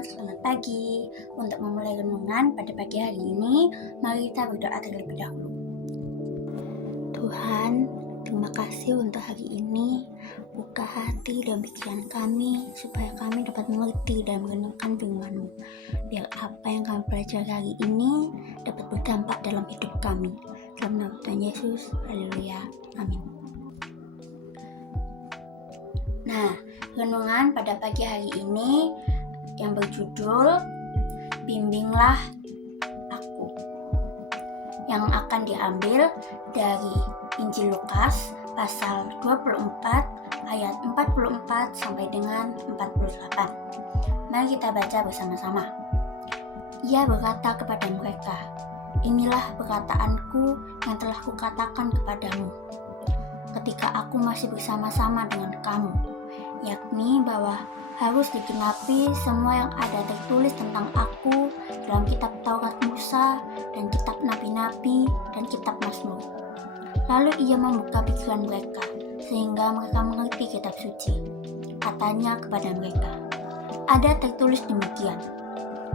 selamat pagi. Untuk memulai renungan pada pagi hari ini, mari kita berdoa terlebih dahulu. Tuhan, terima kasih untuk hari ini. Buka hati dan pikiran kami, supaya kami dapat mengerti dan merenungkan firman-Mu. Biar apa yang kami pelajari hari ini dapat berdampak dalam hidup kami. Dalam nama Tuhan Yesus, haleluya, amin. Nah, renungan pada pagi hari ini yang berjudul Bimbinglah Aku, yang akan diambil dari Injil Lukas pasal 24 ayat 44 sampai dengan 48. Mari kita baca bersama-sama. Ia berkata kepada mereka, "Inilah perkataanku yang telah kukatakan kepadamu ketika aku masih bersama-sama dengan kamu, yakni bahwa harus digenapi semua yang ada tertulis tentang aku dalam kitab Taurat Musa dan kitab Nabi-Nabi dan kitab Mazmur." Lalu ia membuka pikiran mereka sehingga mereka mengerti kitab suci. Katanya kepada mereka, "Ada tertulis demikian,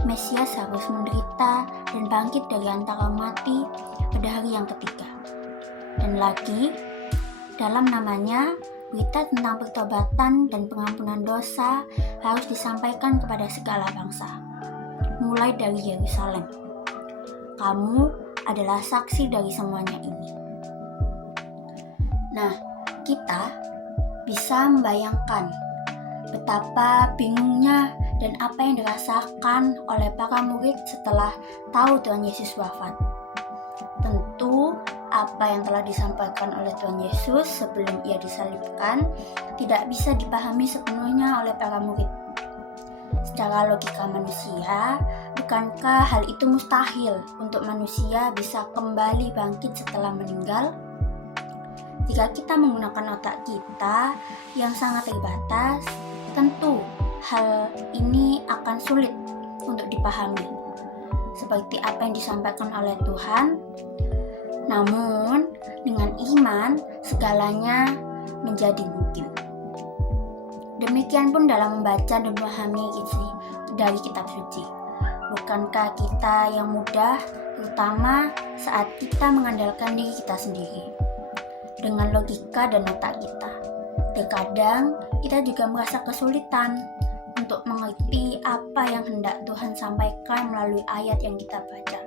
Mesias harus menderita dan bangkit dari antara mati pada hari yang ketiga. Dan lagi, dalam namanya, berita tentang pertobatan dan pengampunan dosa harus disampaikan kepada segala bangsa, mulai dari Yerusalem. Kamu adalah saksi dari semuanya ini." Nah, kita bisa membayangkan betapa bingungnya dan apa yang dirasakan oleh para murid setelah tahu Tuhan Yesus wafat. Tentu apa yang telah disampaikan oleh Tuhan Yesus sebelum ia disalibkan tidak bisa dipahami sepenuhnya oleh para murid. Secara logika manusia, bukankah hal itu mustahil untuk manusia bisa kembali bangkit setelah meninggal? Jika kita menggunakan otak kita yang sangat terbatas, tentu hal ini akan sulit untuk dipahami, seperti apa yang disampaikan oleh Tuhan. Namun, dengan iman, segalanya menjadi mungkin. Demikian pun dalam membaca dan memahami isi dari kitab suci. Bukankah kita yang mudah, terutama saat kita mengandalkan diri kita sendiri dengan logika dan otak kita? Terkadang kita juga merasa kesulitan untuk mengerti apa yang hendak Tuhan sampaikan melalui ayat yang kita baca.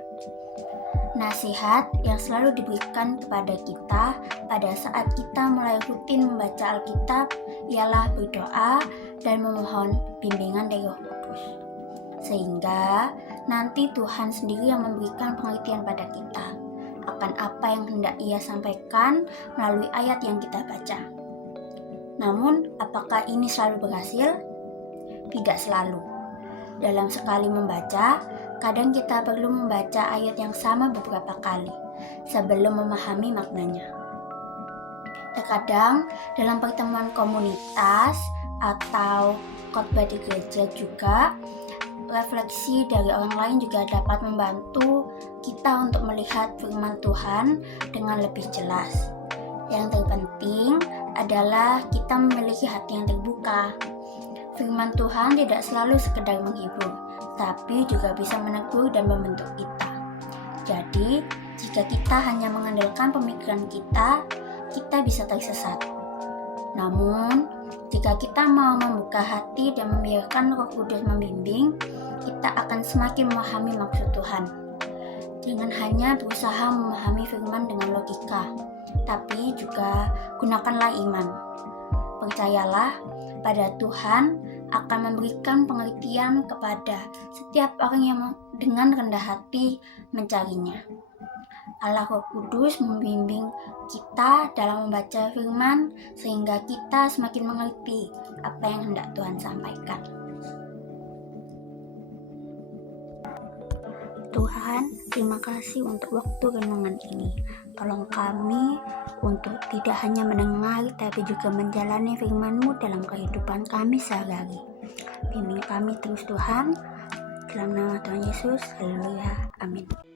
Nasihat yang selalu diberikan kepada kita pada saat kita mulai rutin membaca Alkitab ialah berdoa dan memohon bimbingan dari Roh Kudus, sehingga nanti Tuhan sendiri yang memberikan pengertian pada kita akan apa yang hendak Ia sampaikan melalui ayat yang kita baca. Namun, apakah ini selalu berhasil? Tidak selalu. Dalam sekali membaca, kadang kita perlu membaca ayat yang sama beberapa kali sebelum memahami maknanya. Terkadang dalam pertemuan komunitas atau khotbah di gereja juga, refleksi dari orang lain juga dapat membantu kita untuk melihat firman Tuhan dengan lebih jelas. Yang terpenting adalah kita memiliki hati yang terbuka. Firman Tuhan tidak selalu sekedar menghibur, tapi juga bisa menegur dan membentuk kita. Jadi, jika kita hanya mengandalkan pemikiran kita bisa tersesat. Namun, jika kita mau membuka hati dan membiarkan Roh Kudus membimbing, kita akan semakin memahami maksud Tuhan. Jangan hanya berusaha memahami firman dengan logika, tapi juga gunakanlah iman. Percayalah pada Tuhan akan memberikan pengertian kepada setiap orang yang dengan rendah hati mencarinya. Allah Roh Kudus membimbing kita dalam membaca firman sehingga kita semakin mengerti apa yang hendak Tuhan sampaikan. Tuhan, terima kasih untuk waktu renungan ini. Tolong kami untuk tidak hanya mendengar, tapi juga menjalani firman-Mu dalam kehidupan kami sehari-hari. Bimbing kami terus Tuhan, dalam nama Tuhan Yesus, haleluya, amin.